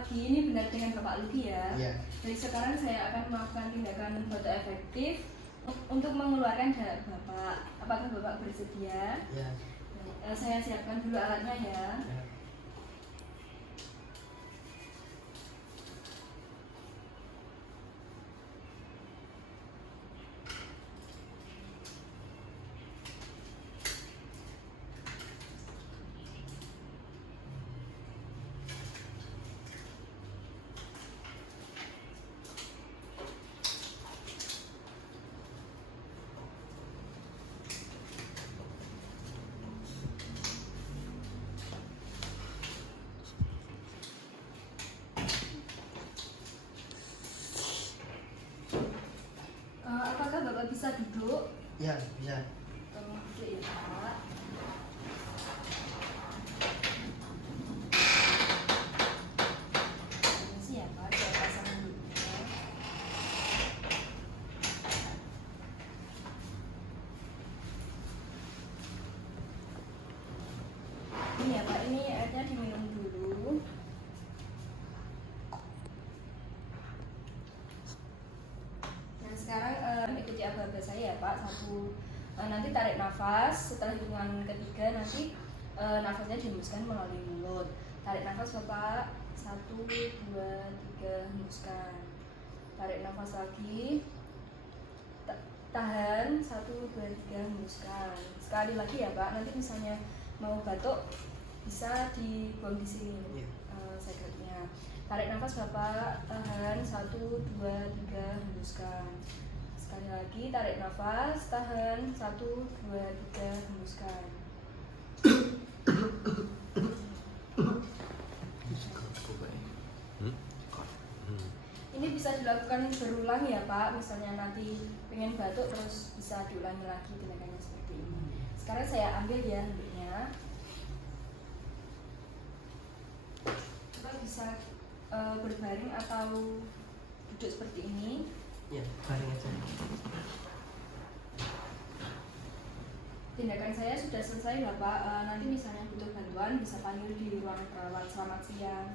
pagi. Ini benar dengan Bapak Luki ya. Iya. Jadi sekarang saya akan melakukan tindakan batuk efektif untuk mengeluarkan darah Bapak. Apakah Bapak bersedia? Iya. Saya siapkan dulu alatnya ya. Ya. Apakah Bapak bisa duduk? Ya, bisa. Tolong duduk ya Pak. Permisi ya Pak, saya pasang dulu ya. Ini ya Pak, ini airnya diminum dulu. Nah sekarang ikuti aba-aba saya ya Pak. Nanti tarik nafas, setelah hitungan ketiga nanti nafasnya dihembuskan melalui mulut. Tarik nafas Bapak, 1, 2, 3, hembuskan. Tarik nafas lagi, tahan, 1, 2, 3, hembuskan. Sekali lagi ya Pak, nanti misalnya mau batuk bisa dibuang di sini sekretnya. Tarik nafas Bapak, tahan, 1, 2, 3, hembuskan. Sekali lagi tarik nafas, tahan, 1, 2, 3, hembuskan. Ini bisa dilakukan berulang ya Pak. Misalnya nanti pengen batuk terus bisa diulangi lagi tindakannya seperti ini. Sekarang saya ambil ya handuknya. Kita bisa berbaring atau duduk seperti ini. Ya, baring aja. Tindakan saya sudah selesai Bapak. Nanti misalnya butuh bantuan bisa panggil di ruang perawat. Selamat siang.